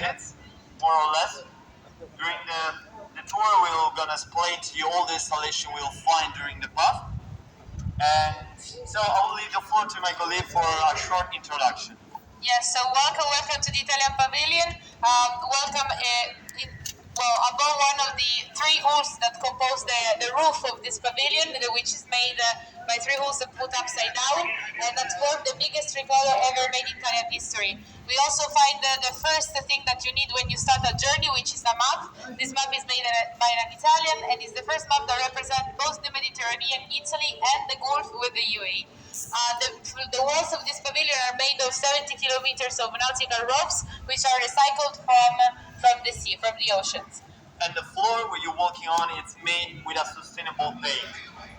minutes, more or less. During the tour, we're gonna explain to you all the installation we'll find during the path. And so I will leave the floor to my colleague for a short introduction. Yes, so welcome to the Italian Pavilion. Welcome above one of the three halls that compose the roof of this pavilion, which is made by three halls that put upside down, and that formed the biggest recolor ever made in Italian history. We also find the first thing that you need when you start a journey, which is a map. This map is made by an Italian, and is the first map that represents both the Mediterranean, Italy, and the Gulf with the UAE. The walls of this pavilion are made of 70 kilometers of nautical ropes, which are recycled from the sea, from the oceans. And the floor where you're walking on is made with a sustainable paint.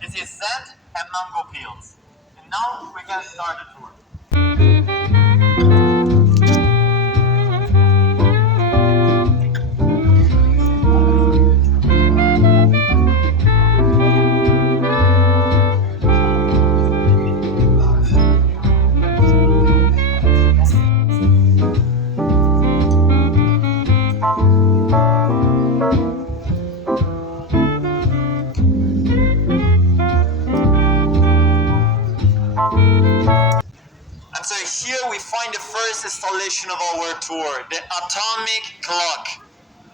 This is sand and mango peels. And now we can start the tour. Here we find the first installation of our tour, the atomic clock.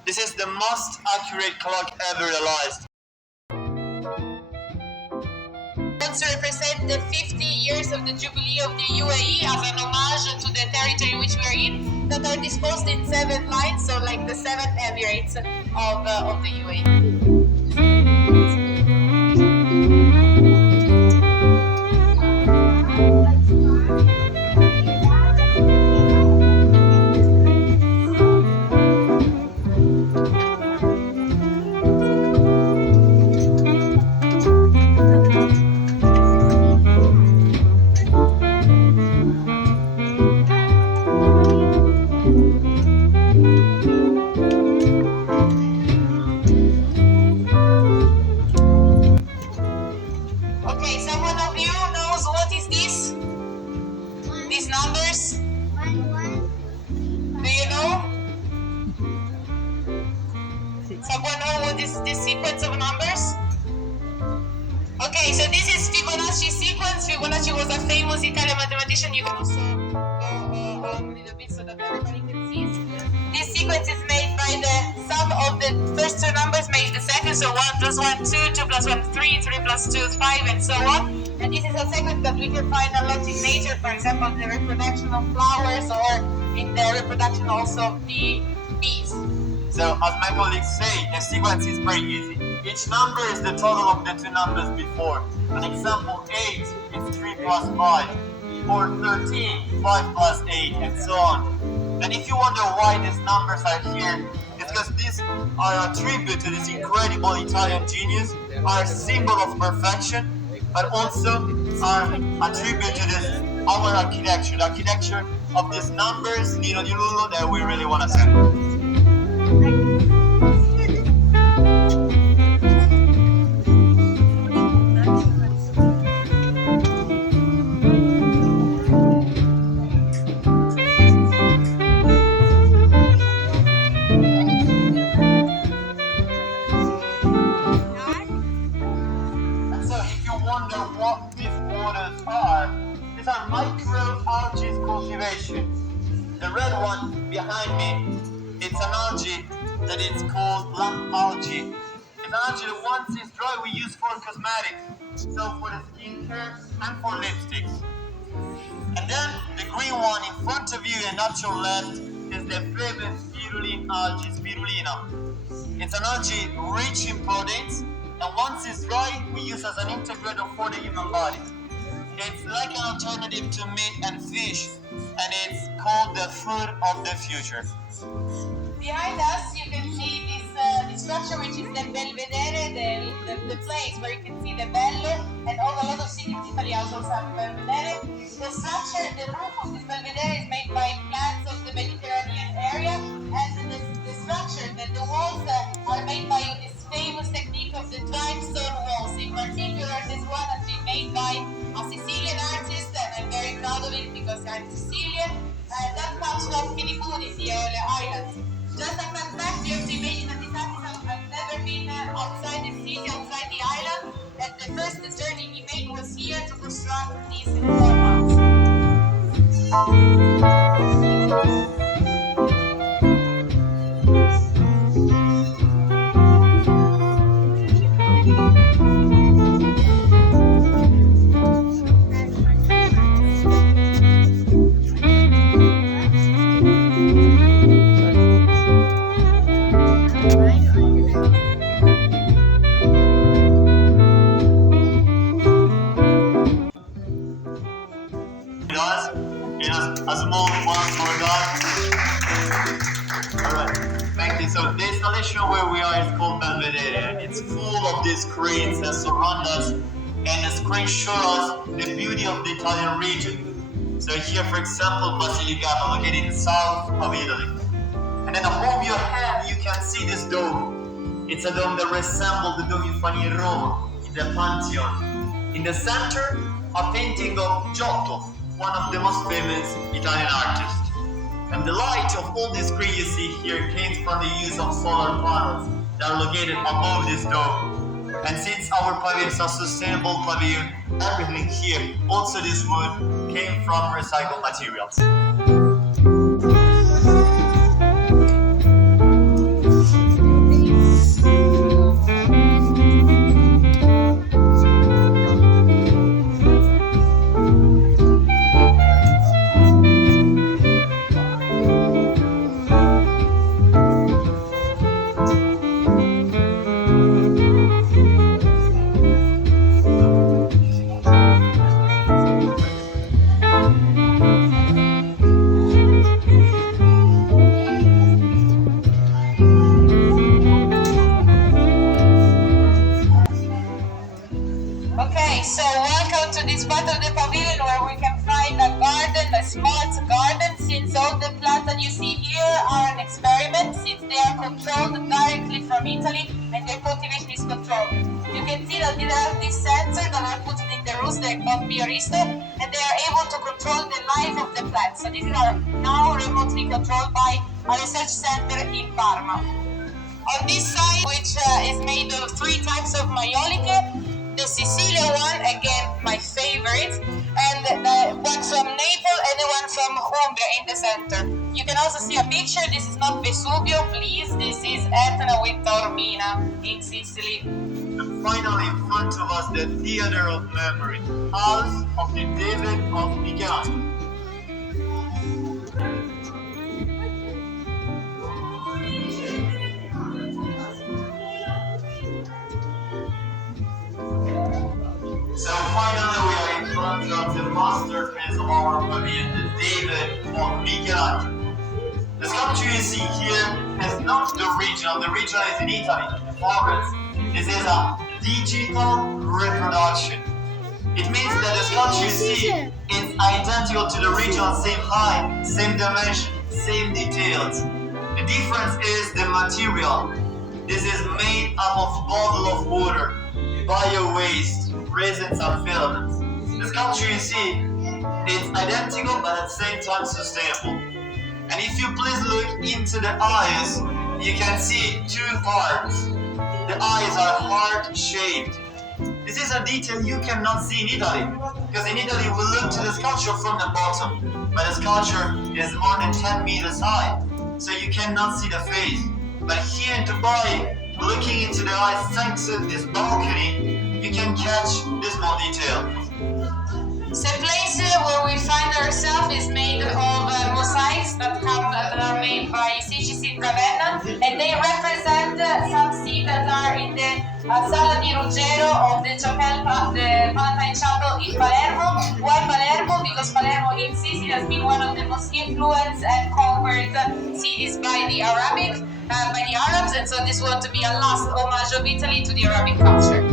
This is the most accurate clock ever realized. To represent the 50 years of the Jubilee of the UAE as an homage to the territory in which we are in, that are disposed in 7 lines, so like the 7 Emirates of the UAE. This sequence of numbers? Okay, so this is Fibonacci sequence. Fibonacci was a famous Italian mathematician. You can also go a little bit so that everybody can see it. This sequence is made by the sum of the first two numbers made the second. So 1 plus 1, 2, 2 plus 1, 3, 3 plus 2, 5, and so on. And this is a sequence that we can find a lot in nature, for example, in the reproduction of flowers or in the reproduction also of the bees. So, as my colleagues say, the sequence is very easy. Each number is the total of the two numbers before. An example, 8 is 3 plus 5, or 13, 5 plus 8, and so on. And if you wonder why these numbers are here, it's because these are a tribute to this incredible Italian genius, are a symbol of perfection, but also are a tribute to this, our architecture, the architecture of these numbers, Nino di Lullo, that we really want to say. These are micro-algae cultivation. The red one behind me, it's an algae that is called lamp algae. It's an algae that once it's dry we use for cosmetics, so for the skincare and for lipsticks. And then the green one in front of you and at your left is the famous Spirulina algae, Spirulina. It's an algae rich in proteins, and once it's dry we use as an integrator for the human body. It's like an alternative to meat and fish, and it's called the food of the future. Behind us, you can see this structure, which is the Belvedere, the place where you can see the bell, and a lot of cities in Italy also have Belvedere. The structure, the roof of this Belvedere is made by plants of the Mediterranean area, and the structure, the walls are made by this famous technique of the limestone walls. In particular, this one has been made by a Sicilian artist, and I'm very proud of it because I'm Sicilian. that comes from Filipudi, the island. Just a fun fact, you have to imagine that this artist have never been outside the city, outside the island, and the first journey he made was here to construct these 4 months. Guys, a small one for God. Alright, thank you. So the installation where we are is called Belvedere, and it's full of these screens that surround us, and the screens show us the beauty of the Italian region. So here, for example, Basilicata, located in the south of Italy. And then above your head, you can see this dome. It's a dome that resembles the Dome in Fani in Rome, in the Pantheon. In the center, a painting of Jotto, one of the most famous Italian artists. And the light of all this screen you see here came from the use of solar panels that are located above this dome. And since our pavilion is a sustainable pavilion, everything here, also this wood, came from recycled materials. Okay, so welcome to this part of the pavilion where we can find a garden, a smart garden, since all the plants that you see here are an experiment, since they are controlled directly from Italy and their cultivation is controlled. You can see that they have this sensor that are put in the roots, they're called bioristo, and they are able to control the life of the plants. So these are now remotely controlled by a research center in Parma. On this side, which is made of 3 types of maioliche, the Sicilian one, again my favorite, and the one from Naples and the one from Umbria in the center. You can also see a picture. This is not Vesuvio, please. This is Etna with Taormina in Sicily. And finally, in front of us, the Theater of Memory, house of the David of Michelangelo. So finally, we are in front of the masterpiece of our pavilion, the David of Michelangelo. The sculpture you see here is not the original. The original is in Italy, in Florence. This is a digital reproduction. It means that the sculpture you see is identical to the original, same height, same dimension, same details. The difference is the material. This is made up of bottle of water, bio-waste, resins and filaments. The sculpture you see is identical but at the same time sustainable. And if you please look into the eyes, you can see 2 parts. The eyes are heart-shaped. This is a detail you cannot see in Italy, because in Italy we look to the sculpture from the bottom, but the sculpture is more than 10 meters high, so you cannot see the face. But here in Dubai, looking into the eyes thanks to this balcony, you can catch this small detail. The place where we find ourselves is made of mosaics that are made by CCC in Ravenna, and they represent some scenes that are in the Sala di Ruggero of the Palatine Chapel in Palermo. Why Palermo? Because Palermo in Sicily has been one of the most influenced and conquered cities by the Arabs, and so this want to be a last homage of Italy to the Arabic culture.